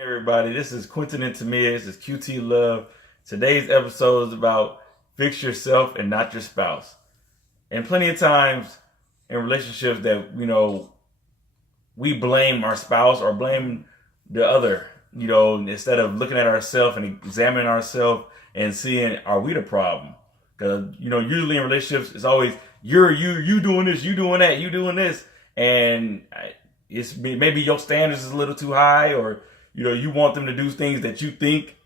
Everybody, this is Quentin and Tamia. This is QTLove. Today's episode is about fix yourself and not your spouse. And plenty of times in relationships that, we blame our spouse or blame the other, instead of looking at ourselves and examining ourselves and seeing, are we the problem? Because, usually in relationships, it's always, you doing this, you doing that, you doing this. And it's maybe your standards is a little too high, or you want them to do things that you think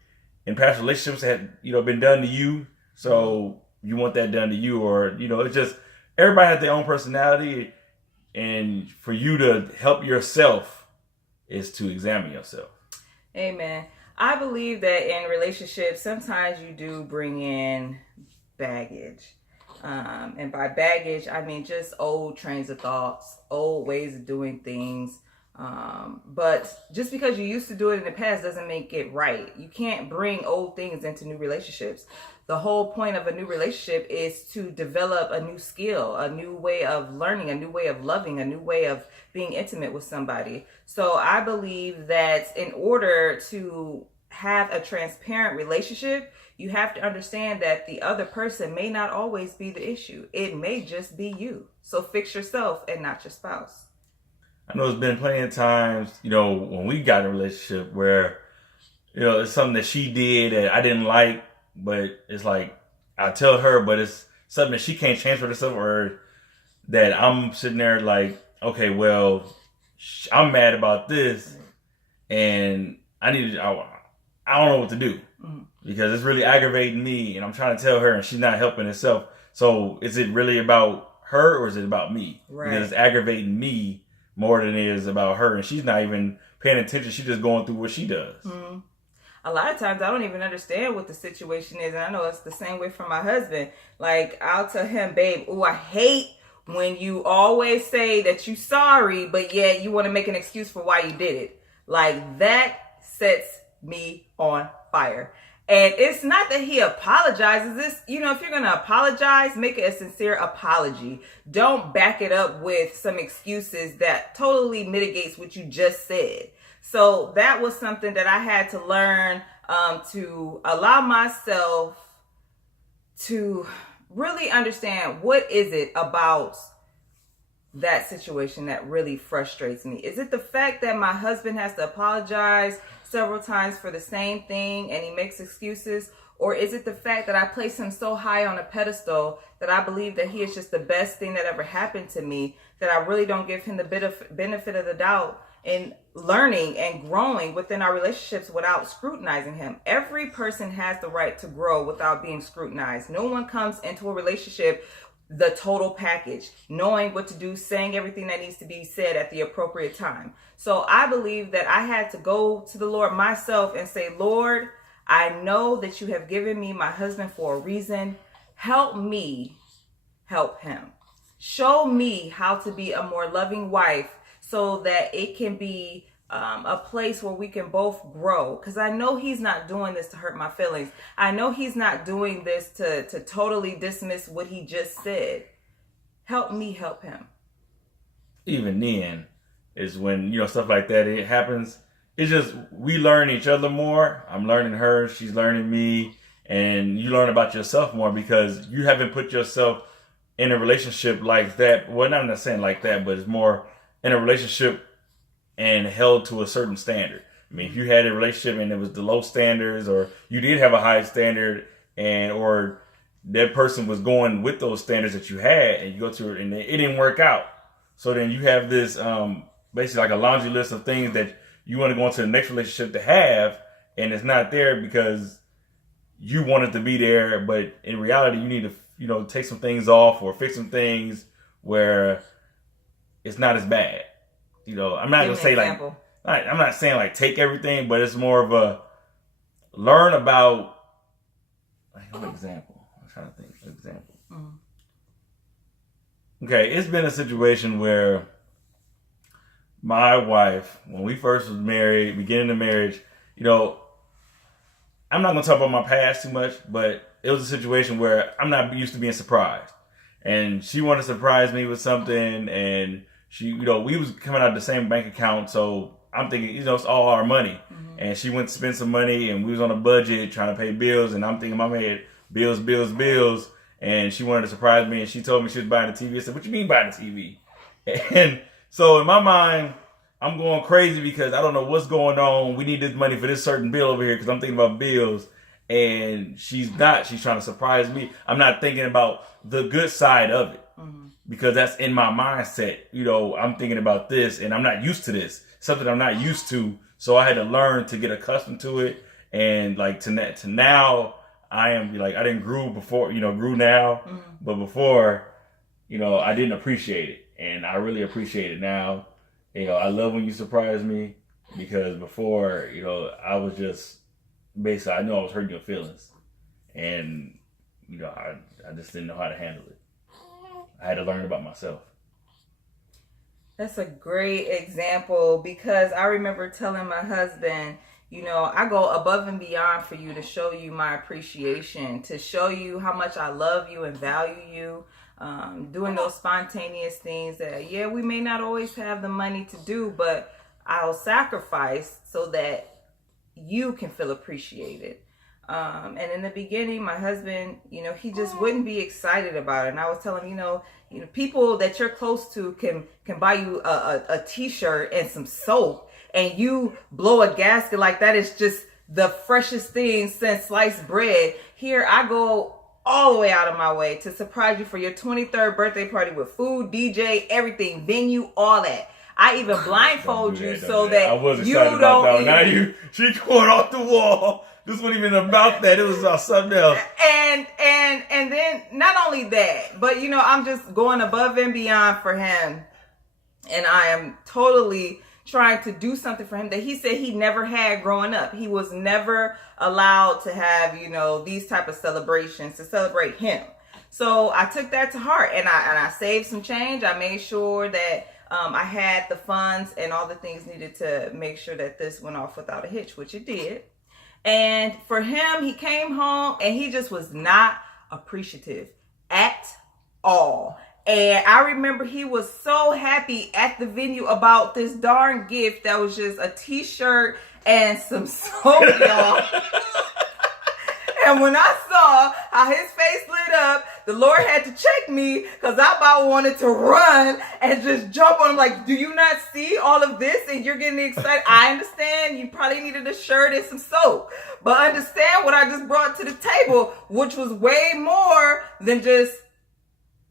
in past relationships had, been done to you. So you want that done to you, or, it's just, everybody has their own personality. And for you to help yourself is to examine yourself. Amen. I believe that in relationships, sometimes you do bring in baggage. And by baggage, I mean just old trains of thoughts, old ways of doing things. But just because you used to do it in the past doesn't make it right. You can't bring old things into new relationships. The whole point of a new relationship is to develop a new skill, a new way of learning, a new way of loving, a new way of being intimate with somebody. So I believe that in order to have a transparent relationship, you have to understand that the other person may not always be the issue. It may just be you. So fix yourself and not your spouse. I know there's been plenty of times, when we got in a relationship where, it's something that she did that I didn't like, but it's like, I tell her, but it's something that she can't change for herself, or that I'm sitting there like, okay, well, I'm mad about this and I don't know what to do because it's really aggravating me and I'm trying to tell her and she's not helping herself. So is it really about her or is it about me? Right. Because it's aggravating me more than it is about her, and she's not even paying attention. She's just going through what she does. Mm-hmm. A lot of times I don't even understand what the situation is, and I know it's the same way for my husband. Like, I'll tell him, babe, I hate when you always say that you're sorry, but yet you want to make an excuse for why you did it. Like, that sets me on fire. And it's not that he apologizes. If you're going to apologize, make it a sincere apology. Don't back it up with some excuses that totally mitigates what you just said. So that was something that I had to learn to allow myself to really understand, what is it about that situation that really frustrates me? Is it the fact that my husband has to apologize several times for the same thing and he makes excuses? Or is it the fact that I place him so high on a pedestal that I believe that he is just the best thing that ever happened to me, that I really don't give him the benefit of the doubt in learning and growing within our relationships without scrutinizing him? Every person has the right to grow without being scrutinized. No one comes into a relationship the total package, knowing what to do, saying everything that needs to be said at the appropriate time. So I believe that I had to go to the Lord myself and say, Lord, I know that you have given me my husband for a reason. Help me help him. Show me how to be a more loving wife so that it can be a place where we can both grow. Because I know he's not doing this to hurt my feelings. I know he's not doing this to totally dismiss what he just said. Help me help him. Even then is when, stuff like that, it happens. It's just, we learn each other more. I'm learning her, she's learning me. And you learn about yourself more because you haven't put yourself in a relationship like that. Well, I'm not saying like that, but it's more in a relationship and held to a certain standard. I mean, if you had a relationship and it was the low standards, or you did have a high standard, or that person was going with those standards that you had, and you go to it and it didn't work out. So then you have this basically like a laundry list of things that you want to go into the next relationship to have, and it's not there because you want it to be there, but in reality you need to take some things off or fix some things where it's not as bad. I'm not going to say example. I'm not saying like take everything, but it's more of a learn about, an example. I'm trying to think of an example. Okay, it's been a situation where my wife, when we first was married, beginning of marriage, I'm not going to talk about my past too much, but it was a situation where I'm not used to being surprised. And she wanted to surprise me with something, and she, we was coming out of the same bank account, so I'm thinking, it's all our money. And she went to spend some money, and we was on a budget trying to pay bills, and I'm thinking in my head, bills. And she wanted to surprise me, and she told me she was buying a TV. I said, what you mean buying a TV? And so in my mind, I'm going crazy because I don't know what's going on. We need this money for this certain bill over here because I'm thinking about bills. And she's not. She's trying to surprise me. I'm not thinking about the good side of it because that's in my mindset. I'm thinking about this, and I'm not used to this. Something I'm not used to. So I had to learn to get accustomed to it. And like to now, I am like, I didn't grew before, grew now. But before, I didn't appreciate it. And I really appreciate it now. I love when you surprise me because before, I was just basically, I knew I was hurting your feelings. And, I just didn't know how to handle it. I had to learn about myself. That's a great example because I remember telling my husband, I go above and beyond for you to show you my appreciation, to show you how much I love you and value you. Doing those spontaneous things that, we may not always have the money to do, but I'll sacrifice so that you can feel appreciated. And in the beginning, my husband, he just wouldn't be excited about it. And I was telling him, people that you're close to can buy you a t-shirt and some soap, and you blow a gasket like that is just the freshest thing since sliced bread. Here I go all the way out of my way to surprise you for your 23rd birthday party with food, DJ, everything, venue, all that. I even blindfold you so that I was excited about that. Now she going off the wall. This wasn't even about that. It was about something else. And then not only that, but I'm just going above and beyond for him. And I am totally trying to do something for him that he said he never had growing up. He was never allowed to have, these type of celebrations to celebrate him. So I took that to heart and I saved some change. I made sure that I had the funds and all the things needed to make sure that this went off without a hitch, which it did. And for him, he came home and he just was not appreciative at all. And I remember he was so happy at the venue about this darn gift that was just a t-shirt and some soap, y'all. And when I saw how his face lit up, the Lord had to check me because I about wanted to run and just jump on him like, do you not see all of this and you're getting excited? I understand you probably needed a shirt and some soap, but understand what I just brought to the table, which was way more than just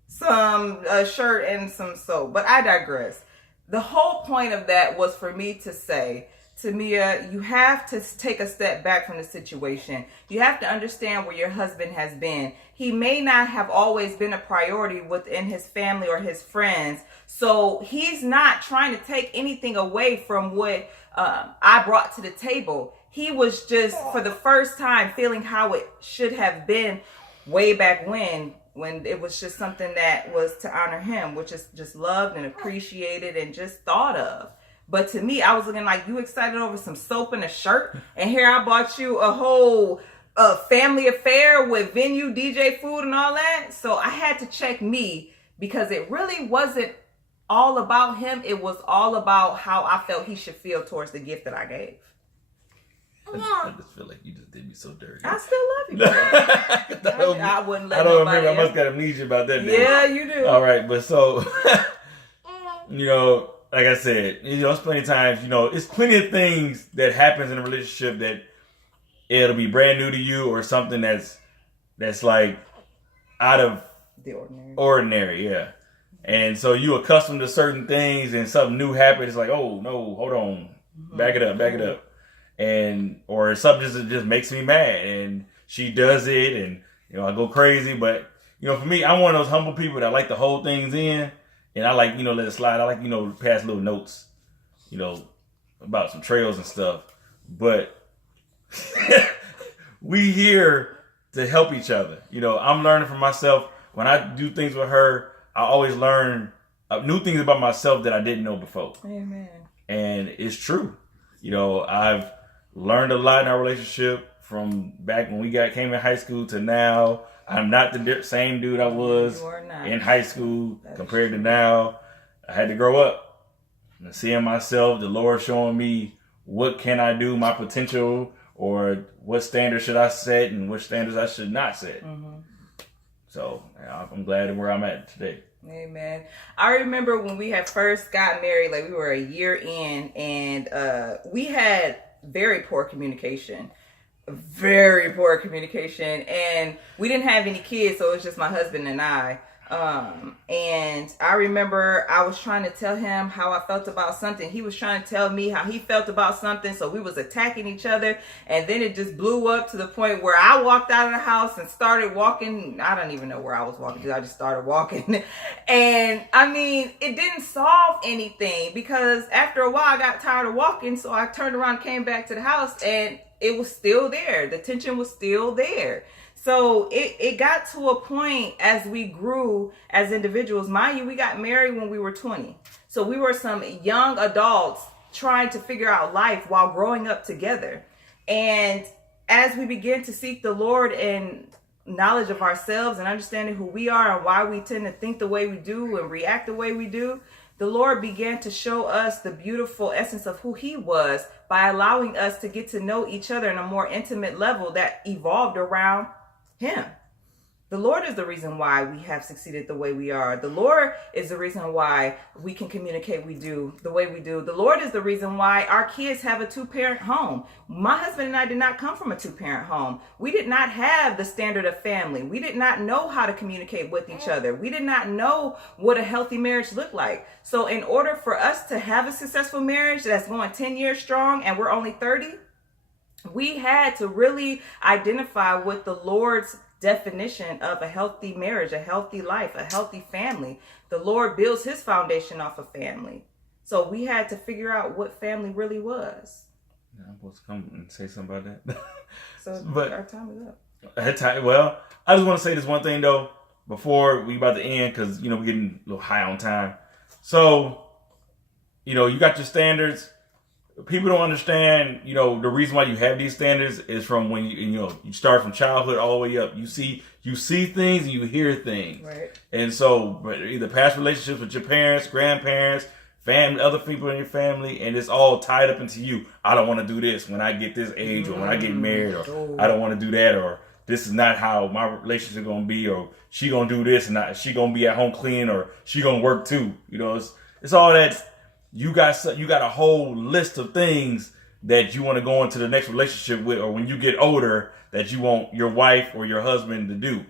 some shirt and some soap. But I digress. The whole point of that was for me to say, Tamia, you have to take a step back from the situation. You have to understand where your husband has been. He may not have always been a priority within his family or his friends. So he's not trying to take anything away from what I brought to the table. He was just, for the first time, feeling how it should have been way back when it was just something that was to honor him, which is just loved and appreciated and just thought of. But to me, I was looking like, you excited over some soap and a shirt? And here I bought you a whole family affair with venue, DJ, food, and all that. So I had to check me because it really wasn't all about him. It was all about how I felt he should feel towards the gift that I gave. I just feel like you just did me so dirty. I still love you. I wouldn't let nobody don't remember. I must got amnesia about that. Yeah, you do. All right, but so, like I said, it's plenty of times, it's plenty of things that happens in a relationship that it'll be brand new to you or something that's like out of the ordinary, yeah. And so you accustomed to certain things and something new happened. It's like, oh no, hold on, back it up. And, or something just makes me mad and she does it and, I go crazy. But, for me, I'm one of those humble people that like to hold things in. And I like, let it slide. I like, pass little notes, about some trails and stuff. But we here to help each other. I'm learning from myself. When I do things with her, I always learn new things about myself that I didn't know before. Amen. And it's true. I've learned a lot in our relationship from back when we came in high school to now. I'm not the same dude I was in high school compared to now. I had to grow up. seeing myself, the Lord showing me what can I do, my potential, or what standards should I set and what standards I should not set. So I'm glad where I'm at today. Amen. I remember when we had first got married, like we were a year in, and we had very poor communication. Very poor communication. And we didn't have any kids, so it was just my husband and I. And I remember I was trying to tell him how I felt about something. He was trying to tell me how he felt about something. So we was attacking each other. And then it just blew up to the point where I walked out of the house and started walking. I don't even know where I was walking. I just started walking. And I mean, it didn't solve anything because after a while I got tired of walking. So I turned around and came back to the house and it was still there. The tension was still there. So it got to a point as we grew as individuals. Mind you, we got married when we were 20. So we were some young adults trying to figure out life while growing up together. And as we began to seek the Lord and knowledge of ourselves and understanding who we are and why we tend to think the way we do and react the way we do, the Lord began to show us the beautiful essence of who he was by allowing us to get to know each other on a more intimate level that evolved around him. The Lord is the reason why we have succeeded the way we are. The Lord is the reason why we can communicate the way we do. The Lord is the reason why our kids have a 2-parent home. My husband and I did not come from a 2-parent home. We did not have the standard of family. We did not know how to communicate with each other. We did not know what a healthy marriage looked like. So in order for us to have a successful marriage that's going 10 years strong and we're only 30, we had to really identify what the Lord's definition of a healthy marriage, a healthy life, a healthy family. The Lord builds his foundation off of family. So we had to figure out what family really was. Yeah, I'm supposed to come and say something about that. So but our time is up. Well, I just want to say this one thing though, before we about to end, because we're getting a little high on time. So, you got your standards. People don't understand, the reason why you have these standards is from when you start from childhood all the way up. You see things and you hear things. Right. And so either past relationships with your parents, grandparents, family, other people in your family, and it's all tied up into you. I don't want to do this when I get this age or when I get married, or I don't want to do that, or this is not how my relationship is going to be, or she going to do this and not, she going to be at home clean, or she going to work too. It's all that. You got a whole list of things that you want to go into the next relationship with, or when you get older, that you want your wife or your husband to do.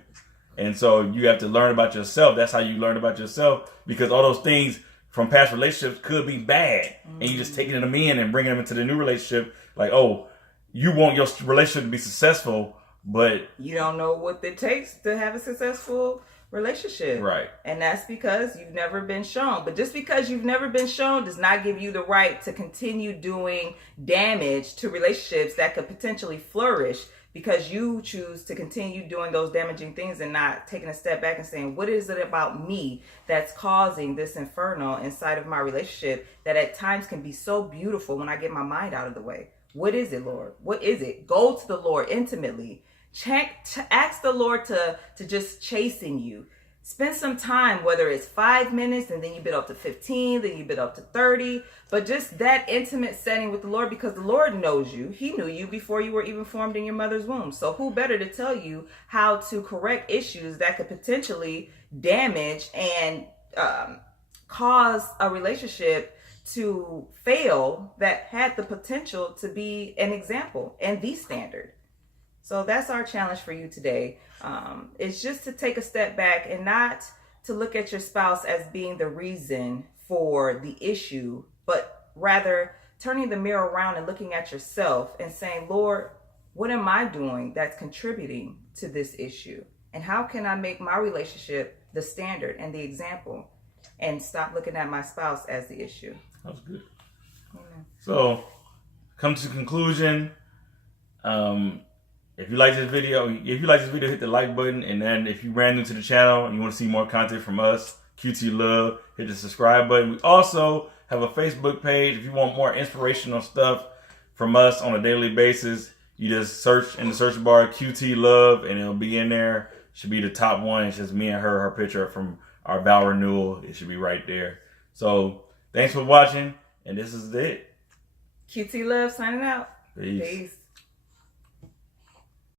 And so you have to learn about yourself. That's how you learn about yourself, because all those things from past relationships could be bad. And you just taking them in and bringing them into the new relationship. Like, oh, you want your relationship to be successful, but you don't know what it takes to have a successful relationship. Right. And that's because you've never been shown. But just because you've never been shown does not give you the right to continue doing damage to relationships that could potentially flourish, because you choose to continue doing those damaging things and not taking a step back and saying, what is it about me that's causing this inferno inside of my relationship that at times can be so beautiful when I get my mind out of the way? What is it, Lord? What is it? Go to the Lord intimately. Ask the Lord to just chasten you. Spend some time, whether it's 5 minutes and then you build up to 15, then you build up to 30, but just that intimate setting with the Lord, because the Lord knows you. He knew you before you were even formed in your mother's womb. So who better to tell you how to correct issues that could potentially damage and cause a relationship to fail that had the potential to be an example and the standard. So that's our challenge for you today. It's just to take a step back and not to look at your spouse as being the reason for the issue, but rather turning the mirror around and looking at yourself and saying, Lord, what am I doing that's contributing to this issue? And how can I make my relationship the standard and the example, and stop looking at my spouse as the issue? That was good. Amen. So, come to the conclusion. If you like this video, hit the like button. And then if you ran new to the channel and you want to see more content from us, QTLove, hit the subscribe button. We also have a Facebook page. If you want more inspirational stuff from us on a daily basis, you just search in the search bar QTLove and it'll be in there. It should be the top one. It's just me and her picture from our vow renewal. It should be right there. So thanks for watching. And this is it. QTLove signing out. Peace. Peace.